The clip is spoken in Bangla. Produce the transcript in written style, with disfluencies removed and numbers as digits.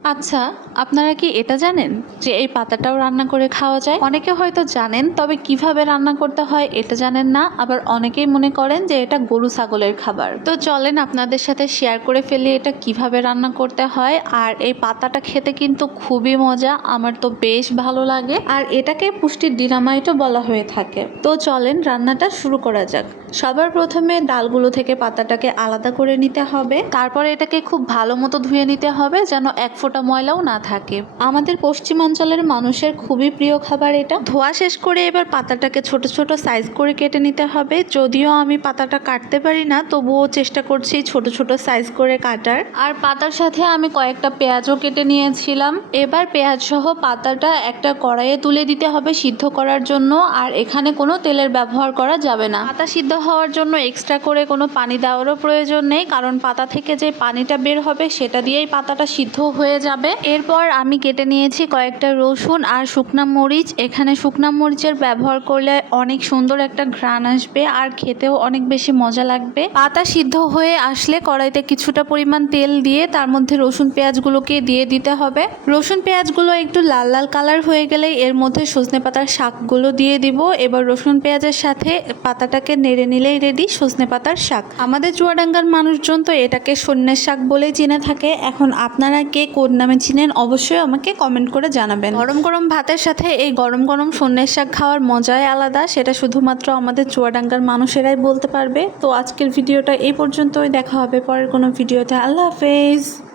আচ্ছা, আপনারা কি এটা জানেন যে এই পাতাটাও রান্না করে খাওয়া যায়? অনেকে হয়তো জানেন, তবে কিভাবে রান্না করতে হয় এটা জানেন না। আবার অনেকেই মনে করেন যে এটা গরু ছাগলের খাবার। তো চলেন আপনাদের সাথে শেয়ার করে ফেলি এটা কিভাবে রান্না করতে হয়। আর এই পাতাটা খেতে কিন্তু খুবই মজা, আমার তো বেশ ভালো লাগে। আর এটাকে পুষ্টির ডিনামাইটও বলা হয়ে থাকে। তো চলেন রান্নাটা শুরু করা যাক। সবার প্রথমে ডালগুলো থেকে পাতাটাকে আলাদা করে নিতে হবে। তারপরে এটাকে খুব ভালো মতো ধুয়ে নিতে হবে যেন এক ফোঁটা ময়লাও না থাকে। আমাদের পশ্চিমাঞ্চলের মানুষের খুবই প্রিয় খাবার এটা। ধোয়া শেষ করে এবার পাতাটাকে ছোট ছোট সাইজ করে কেটে নিতে হবে। যদিও আমি পাতাটা কাটতে পারি না, তবুও চেষ্টা করছি ছোট ছোট সাইজ করে কাটার। আর পাতার সাথে আমি কয়েকটা পেঁয়াজও কেটে নিয়েছিলাম। এবার পেঁয়াজ সহ পাতাটা একটা কড়াইয়ে তুলে দিতে হবে সিদ্ধ করার জন্য। আর এখানে কোনো তেলের ব্যবহার করা যাবে না। পাতা সিদ্ধ হওয়ার জন্য এক্সট্রা করে কোনো পানি দেওয়ারও প্রয়োজন নেই, কারণ পাতা থেকে যে পানিটা বের হবে সেটা দিয়েই পাতাটা সিদ্ধ হয়ে যাবে। এরপর আমি কেটে নিয়েছি কয়েকটা রসুন আর শুকনা মরিচ। এখানে শুকনা মরিচের ব্যবহার করলে অনেক সুন্দর একটা ঘ্রাণ আসবে আর খেতেও অনেক বেশি মজা লাগবে। পাতা সিদ্ধ হয়ে আসলে কড়াইতে কিছুটা পরিমাণ তেল দিয়ে তার মধ্যে রসুন পেঁয়াজগুলোকে দিয়ে দিতে হবে। রসুন পেঁয়াজগুলো একটু লাল লাল কালার হয়ে গেলে এর মধ্যে সজনে পাতার শাকগুলো দিয়ে দিব। এবার রসুন পেঁয়াজের সাথে পাতাটাকে নেড়ে নিলেই রেডি সজনে পাতার শাক। আমাদের চুয়াডাঙ্গার মানুষজন তো এটাকে সন্ন্যাস শাক বলেই চিনে থাকে। এখন আপনারা কে কোন নামে চিনেন অবশ্যই আমাকে কমেন্ট করে জানাবেন। গরম গরম ভাতের সাথে এই গরম গরম সন্ন্যাস শাক খাওয়ার মজাই আলাদা, সেটা শুধুমাত্র আমাদের চুয়াডাঙ্গার মানুষেরাই বলতে পারবে। তো আজকের ভিডিওটা এই পর্যন্তই, দেখা হবে পরের কোনো ভিডিওতে। আল্লাহ হাফেজ।